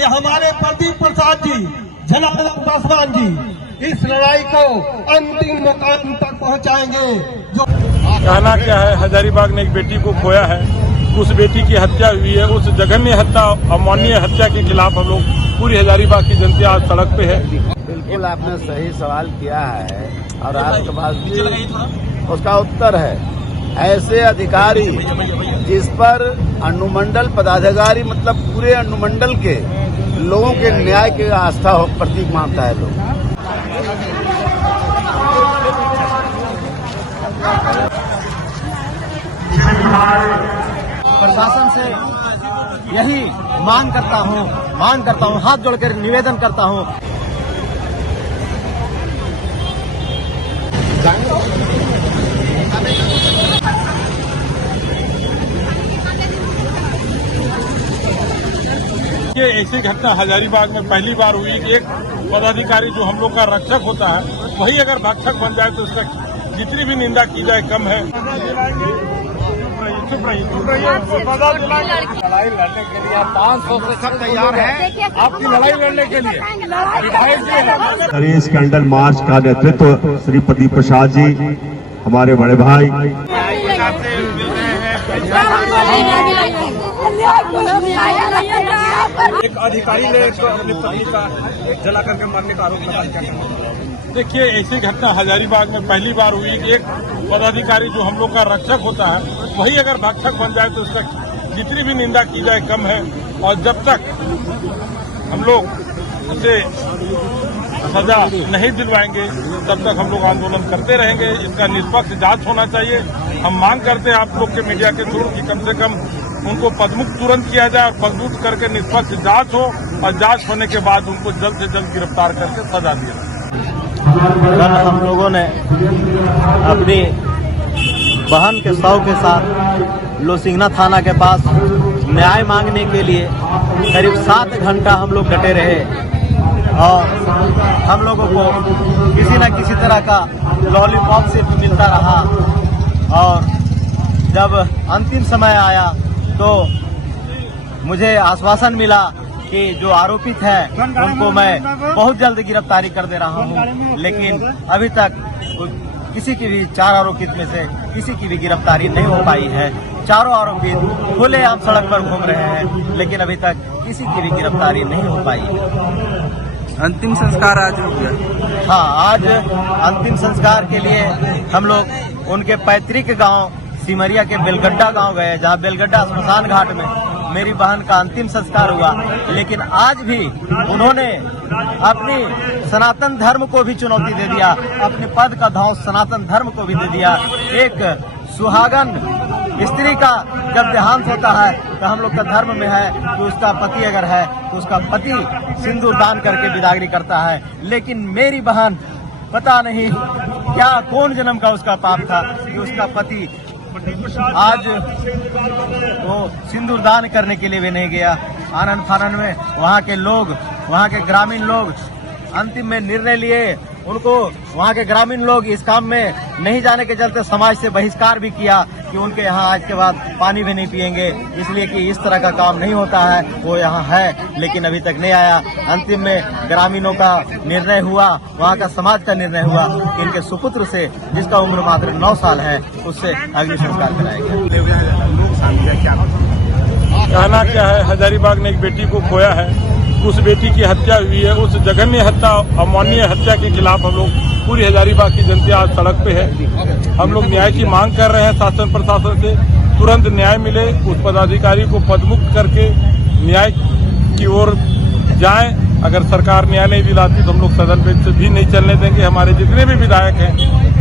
कि हमारे प्रदीप प्रसाद जी, जनार्दन पासवान जी इस लड़ाई को अंतिम मुकाम तक पहुंचाएंगे। जो कहना क्या है, हजारीबाग ने एक बेटी को खोया है, उस बेटी की हत्या हुई है, उस जघन्य हत्या, अमानवीय हत्या के खिलाफ हम लोग पूरी हजारीबाग की जनता आज सड़क पे है। बिल्कुल आपने सही सवाल किया है और आपके पास भी उसका उत्तर है। ऐसे अधिकारी जिस पर अनुमंडल पदाधिकारी मतलब पूरे अनुमंडल के लोगों के न्याय की आस्था हो, प्रतीक मानता है लोग। प्रशासन से यही मांग करता हूं, हाथ जोड़कर निवेदन करता हूं। ये ऐसी घटना हजारीबाग में पहली बार हुई कि एक पदाधिकारी जो हम लोग का रक्षक होता है वही अगर भक्षक बन जाए तो उसका जितनी भी निंदा की जाए कम है। लड़ाई लड़ने के लिए 500 से सब तैयार है आपकी लड़ाई लड़ने के लिए। विधायक जी स्कैंडल मार्च का नेतृत्व श्री प्रदीप प्रसाद जी हमारे बड़े भाई। एक अधिकारी ने अपनी पत्नी का जला करके मारने का आरोप लगाया। देखिए ऐसी घटना हजारीबाग में पहली बार हुई कि एक पदाधिकारी जो हम लोग का रक्षक होता है वही अगर भक्षक बन जाए तो उसका जितनी भी निंदा की जाए कम है। और जब तक हम लोग उसे सजा नहीं दिलवाएंगे तब तक हम लोग आंदोलन करते रहेंगे। इसका निष्पक्ष जांच होना चाहिए। हम मांग करते हैं आप लोग के मीडिया के थ्रू कि कम से कम उनको पदमुक्त तुरंत किया जाए और पदमुक्त करके निष्पक्ष जांच हो और जांच होने के बाद उनको जल्द से जल्द गिरफ्तार करके सजा दिया जाए। कल हम लोगों ने अपनी बहन के शव के साथ लोसिंगना थाना के पास न्याय मांगने के लिए करीब 7 घंटा हम लोग डटे रहे और हम लोगों को किसी न किसी तरह का लॉलीपॉप से भी मिलता रहा। और जब अंतिम समय आया तो मुझे आश्वासन मिला कि जो आरोपित हैं उनको मैं बहुत जल्द गिरफ्तारी कर दे रहा हूं, लेकिन अभी तक किसी की भी 4 आरोपित में से किसी की भी गिरफ्तारी नहीं हो पाई है। चारों आरोपित खुलेआम सड़क पर घूम रहे हैं, लेकिन अभी तक किसी की भी गिरफ्तारी नहीं हो पाई है। अंतिम संस्कार आज हो गया। हाँ, आज अंतिम संस्कार के लिए हम लोग उनके पैतृक गांव सिमरिया के बेलगड्ढा गांव गए, जहां बेलगड्ढा स्मशान घाट में मेरी बहन का अंतिम संस्कार हुआ। लेकिन आज भी उन्होंने अपनी सनातन धर्म को भी चुनौती दे दिया, अपने पद का ध्वंस सनातन धर्म को भी दे दिया। एक सुहागन स्त्री का जब देहांत होता है तो हम लोग का धर्म में है कि उसका पति अगर है तो उसका पति सिंदूर दान करके विदागरी करता है। लेकिन मेरी बहन पता नहीं क्या कौन जन्म का उसका पाप था कि उसका पति आज वो सिंदूर दान करने के लिए भी नहीं गया। आनंद फानन में वहाँ के लोग, वहाँ के ग्रामीण लोग अंतिम में निर्णय लिए। उनको वहाँ के ग्रामीण लोग इस काम में नहीं जाने के चलते समाज से बहिष्कार भी किया कि उनके यहाँ आज के बाद पानी भी नहीं पिएंगे, इसलिए कि इस तरह का काम नहीं होता है। वो यहाँ है लेकिन अभी तक नहीं आया। अंतिम में ग्रामीणों का निर्णय हुआ, वहाँ का समाज का निर्णय हुआ कि इनके सुपुत्र से जिसका उम्र मात्र 9 साल है उससे अग्नि संस्कार कराएंगे। कहना क्या है, हजारीबाग ने एक बेटी को खोया है, उस बेटी की हत्या हुई है, उस जघन्य हत्या, अमानवीय हत्या के खिलाफ हम लोग पूरी हजारीबाग की जनता आज सड़क पे है। हम लोग न्याय की मांग कर रहे हैं। शासन प्रशासन से तुरंत न्याय मिले, उस पदाधिकारी को पदमुक्त करके न्याय की ओर जाएं। अगर सरकार न्याय नहीं दिलाती तो हम लोग सदन में भी नहीं चलने देंगे। हमारे जितने भी विधायक हैं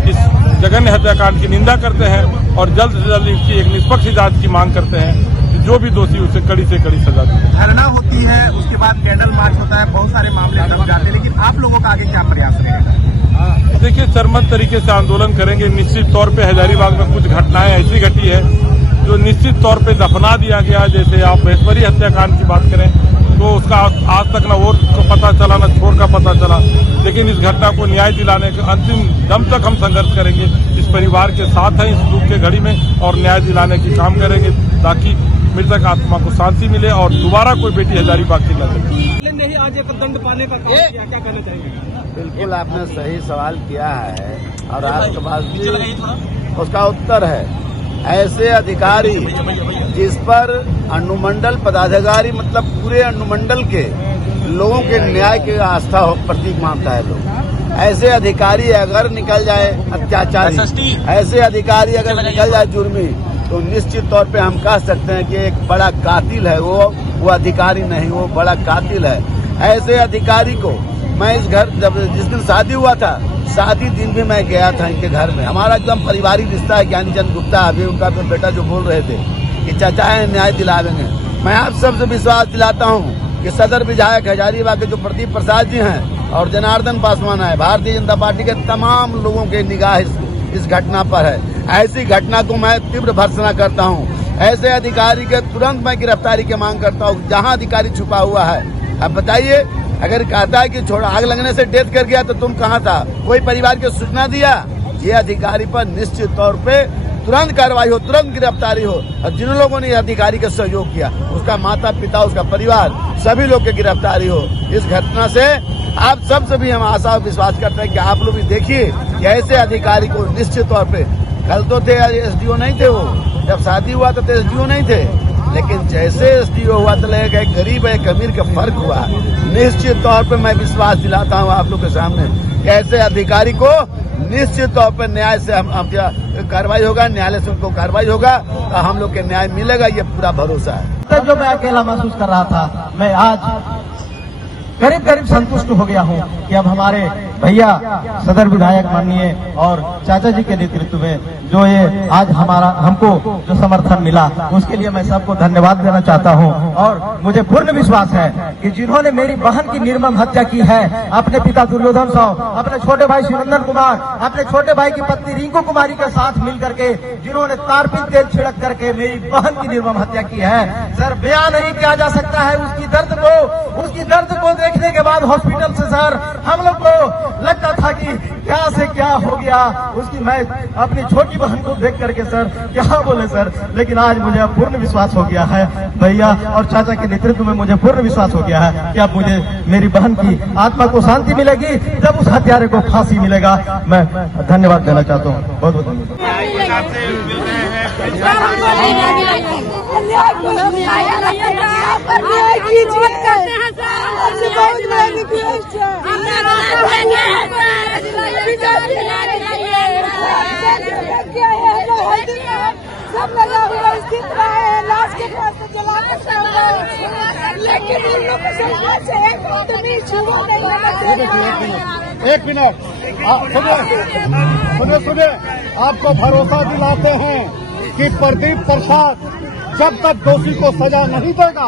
इस जघन्य हत्याकांड की निंदा करते हैं और जल्द से जल्द इसकी एक निष्पक्ष जांच की मांग करते हैं। जो भी दोषी उसे कड़ी से कड़ी सजा दी। धरना होती है, उसके बाद कैंडल मार्च होता है, बहुत सारे मामले दब जाते हैं, लेकिन आप लोगों का आगे क्या प्रयास रहेगा? देखिए, चरमन तरीके से आंदोलन करेंगे। निश्चित तौर पे हजारीबाग में कुछ घटनाएं ऐसी घटी है जो निश्चित तौर पे दफना दिया गया। जैसे आप महेश्वरी हत्याकांड की बात करें तो उसका आज तक न वोट को पता चला न छोर का पता चला, लेकिन इस घटना को न्याय दिलाने के अंतिम दम तक हम संघर्ष करेंगे। इस परिवार के साथ हैं इस दुख के घड़ी में और न्याय दिलाने की काम करेंगे ताकि मृतक आत्मा को शांति मिले और दोबारा कोई बेटी हजारीबाग की न लगे। ने ही आज एक दंड पाने का काम किया, क्या कहना चाहेंगे? बिल्कुल आपने सही सवाल किया है और आपके पास भी उसका उत्तर है। ऐसे अधिकारी जिस पर अनुमंडल पदाधिकारी मतलब पूरे अनुमंडल के लोगों के न्याय की आस्था हो प्रतीक मानता है लोग, ऐसे अधिकारी अगर निकल जाए अत्याचारी, ऐसे अधिकारी अगर निकल जाए जुर्मी, तो निश्चित तौर पे हम कह सकते हैं कि एक बड़ा कातिल है वो अधिकारी नहीं, वो बड़ा कातिल है। ऐसे अधिकारी को मैं इस घर जब जिस दिन शादी हुआ था, शादी दिन भी मैं गया था इनके घर में। हमारा एकदम पारिवारिक रिश्ता है। ज्ञानीचंद गुप्ता अभी उनका बेटा जो बोल रहे थे कि चाचा है न्याय दिलावेंगे, मैं आप सबसे विश्वास दिलाता हूँ कि सदर विधायक हजारीबाग के जो प्रदीप प्रसाद जी हैं और जनार्दन पासवान है, भारतीय जनता पार्टी के तमाम लोगों के निगाह इस घटना पर है। ऐसी घटना को मैं तीव्र भर्त्सना करता हूँ। ऐसे अधिकारी के तुरंत मैं गिरफ्तारी की मांग करता हूँ जहाँ अधिकारी छुपा हुआ है। अब बताइए, अगर कहता है कि छोड़ा आग लगने से डेथ कर गया तो तुम कहाँ था, कोई परिवार की सूचना दिया? ये अधिकारी पर निश्चित तौर पे तुरंत कार्रवाई हो, तुरंत गिरफ्तारी हो और जिन लोगों ने अधिकारी का सहयोग किया उसका माता पिता, उसका परिवार, सभी लोग की गिरफ्तारी हो। इस घटना से आप सबसे भी हम आशा और विश्वास करते हैं कि आप लोग भी देखिए कि ऐसे अधिकारी को निश्चित तौर पे, कल तो थे एसडीओ नहीं थे, वो जब शादी हुआ तो एसडीओ नहीं थे, लेकिन जैसे एसडीओ हुआ तो लगेगा एक गरीब है एक अमीर का फर्क हुआ। निश्चित तौर पे मैं विश्वास दिलाता हूँ आप लोग के सामने कि ऐसे अधिकारी को निश्चित तौर पर न्याय से हम कार्रवाई होगा, न्यायालय से उनको कार्रवाई होगा तो हम लोग के न्याय मिलेगा, ये पूरा भरोसा है। जो मैं अकेला महसूस कर रहा था, मैं आज करीब संतुष्ट हो गया हूँ कि अब हमारे भैया सदर विधायक माननीय और चाचा जी के नेतृत्व में जो ये आज हमको जो समर्थन मिला उसके लिए मैं सबको धन्यवाद देना चाहता हूँ। और मुझे पूर्ण विश्वास है कि जिन्होंने मेरी बहन की निर्मम हत्या की है, अपने पिता दुर्योधन साहब, अपने छोटे भाई शिवनंदन कुमार, अपने छोटे भाई की पत्नी रिंकू कुमारी के साथ मिल करके जिन्होंने तारपीन तेल छिड़क करके मेरी बहन की निर्मम हत्या की है, सर बयान नहीं किया जा सकता है उसकी दर्द को देखने के बाद हॉस्पिटल से सर हम लोग को लगता था कि क्या से क्या हो गया उसकी। मैं अपनी छोटी बहन को देख करके सर क्या बोले सर, लेकिन आज मुझे पूर्ण विश्वास हो गया है, भैया और चाचा के नेतृत्व में मुझे पूर्ण विश्वास हो गया है कि अब मुझे मेरी बहन की आत्मा को शांति मिलेगी जब उस हत्यारे को फांसी मिलेगा। मैं धन्यवाद देना चाहता हूँ, बहुत बहुत सब लगा हुआ स्थित रहे, लाश के पास से जला लेकिन उन लोग को सरकार से एक बदतमीज छुआ नहीं। एक मिनट सुने, आपको भरोसा दिलाते हैं कि प्रदीप प्रसाद जब तक दोषी को सजा नहीं देगा,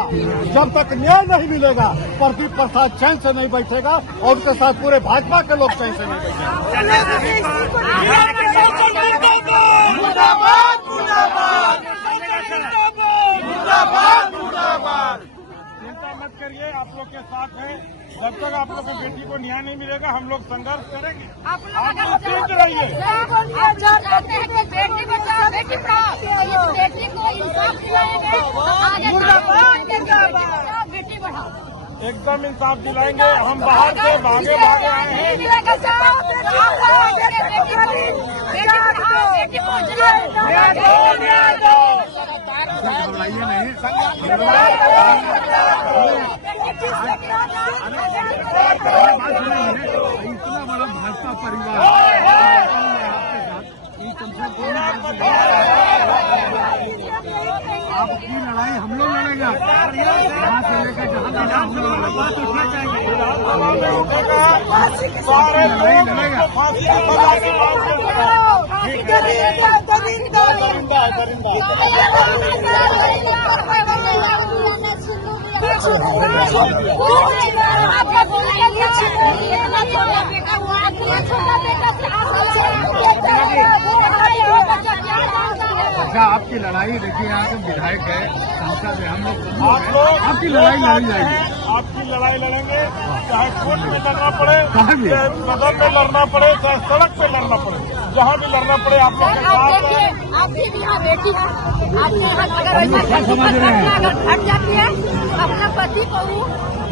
जब तक न्याय नहीं मिलेगा, प्रदीप प्रसाद चैन से नहीं बैठेगा और उसके साथ पूरे भाजपा के लोग चैन से नहीं बैठेंगे। चिंता मत करिए, आप लोग के साथ है। जब तक आप लोग की बेटी को न्याय नहीं मिलेगा हम लोग संघर्ष करेंगे। आप लोग रहिए। बेटी बचाओ बेटी पढ़ाओ, बेटी को इंसाफ दिलाएंगे, बेटी बढ़ाओ, एकदम इंसाफ दिलाएंगे। हम बाहर से भागे आए हैं। इतना बड़ा भाजपा परिवार आपकी लड़ाई हम लोग लड़ेगा, यहाँ से लेकर जहाँ तक हम लोग बात उठना चाहिए। अच्छा, आपकी लड़ाई देखिए, यहाँ के विधायक है, सांसद है, हम लोग आपकी लड़ाई लड़ी जाएगी। आपकी लड़ाई लड़ेंगे, चाहे कोर्ट में लड़ना पड़े, चाहे सदन में लड़ना पड़े, चाहे सड़क पे लड़ना पड़े, जहाँ भी लड़ना पड़े आप लोग के आप साथ देखिए, हैं। आपकी भी यहाँ बेटी है, आपके यहाँ अगर ऐसा घटना अगर घट जाती है, अपना पति को वो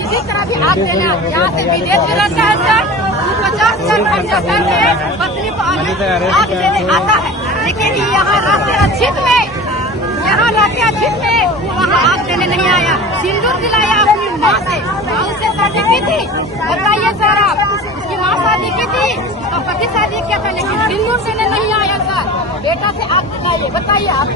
किसी तरह भी आग देना, यहाँ से विदेश में रहता है सर, 50,000 खर्चा करके पत्नी को आग देने आता है, लेकिन यहाँ रहते अच्छित में, यहाँ रहते अच्छित में, वहाँ आग देने नहीं आया, सिंदूर दिलाया अपनी माँ से, उससे शादी की थी, बताइए सर आप, उसकी माँ शादी की थी, और पति शादी किया था, लेकिन सिंदूर देने नहीं आया सर, बेटा से आग दिलाइए, बताइए आप।